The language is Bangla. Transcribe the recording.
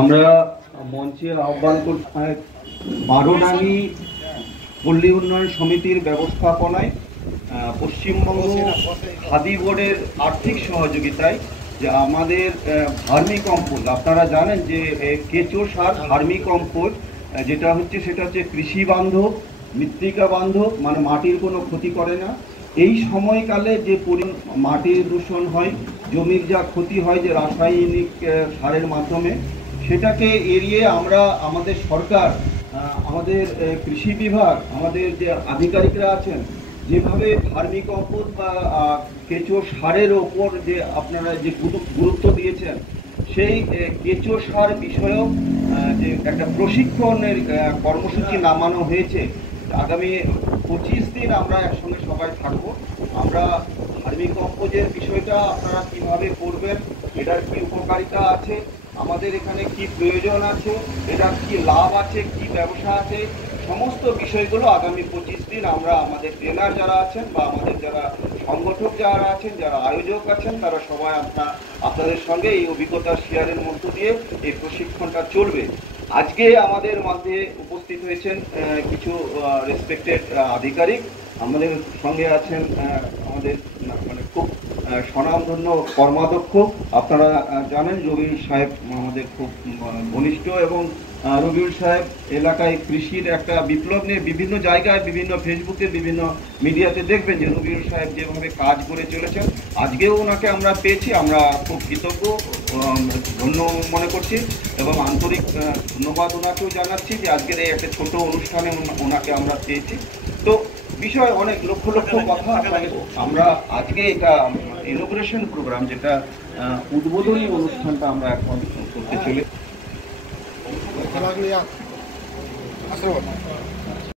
আমরা মঞ্চের আহ্বান করছি বারোডাঙ্গি পল্লী উন্নয়ন সমিতির ব্যবস্থাপনায় পশ্চিমবঙ্গ খাদি বোর্ডের আর্থিক সহযোগিতায় যে আমাদের ভার্মি কম্পোস্ট, আপনারা জানেন যে কেঁচো সার ভার্মি কম্পোস্ট যেটা হচ্ছে সেটা হচ্ছে কৃষি বান্ধব, মৃত্তিকা বান্ধব, মানে মাটির কোনো ক্ষতি করে না। এই সময়কালে যে মাটির দূষণ হয়, জমির যা ক্ষতি হয় যে রাসায়নিক সারের মাধ্যমে, সেটাকে এড়িয়ে আমরা আমাদের সরকার, আমাদের কৃষি বিভাগ, আমাদের যে আধিকারিকরা আছেন, যেভাবে ভার্মি কম্পোস্ট বা কেঁচো সারের ওপর যে আপনারা যে গুরুত্ব দিয়েছেন, সেই কেঁচো সার বিষয়ক যে একটা প্রশিক্ষণের কর্মসূচি নামানো হয়েছে। আগামী 25 দিন আমরা একসঙ্গে সবাই থাকবো। আমরা ভার্মি কম্পোস্টের বিষয়টা আপনারা কিভাবে করবেন, এটার কি উপকারিতা আছে, আমাদের এখানে কি প্রয়োজন আছে, এটার কি লাভ আছে, কি ব্যবসা আছে, সমস্ত বিষয়গুলো আগামী 25 দিন আমরা আমাদের ট্রেনার যারা আছেন বা আমাদের যারা সংগঠক যারা আছেন, যারা আয়োজক আছেন, তারা সবাই আপনাদের সঙ্গে এই অভিজ্ঞতা শেয়ারের মধ্য দিয়ে এই প্রশিক্ষণটা চলবে। আজকে আমাদের মধ্যে উপস্থিত হয়েছেন কিছু রেসপেক্টেড আধিকারিক। আমাদের সঙ্গে আছেন আমাদের মানে খুব স্বনামধন্য কর্মাধ্যক্ষ, আপনারা জানেন রবিউল সাহেব আমাদের খুব ঘনিষ্ঠ, এবং রবিউল সাহেব এলাকায় কৃষির একটা বিপ্লব নিয়ে বিভিন্ন জায়গায়, বিভিন্ন ফেসবুকে, বিভিন্ন মিডিয়াতে দেখবেন যে রবিউল সাহেব যেভাবে কাজ করে চলেছেন। আজকেও ওনাকে আমরা পেয়েছি, আমরা খুব কৃতজ্ঞ, ধন্য মনে করছি এবং আন্তরিক ধন্যবাদ ওনাকেও জানাচ্ছি যে আজকের এই একটা ছোট অনুষ্ঠানে ওনাকে আমরা পেয়েছি। তো বিষয় অনেক লক্ষ লক্ষ কথা। আমরা আজকে এটা ইনোগ্রেশন প্রোগ্রাম, যেটা উদ্বোধনী অনুষ্ঠানটা আমরা এখন করতে চলে।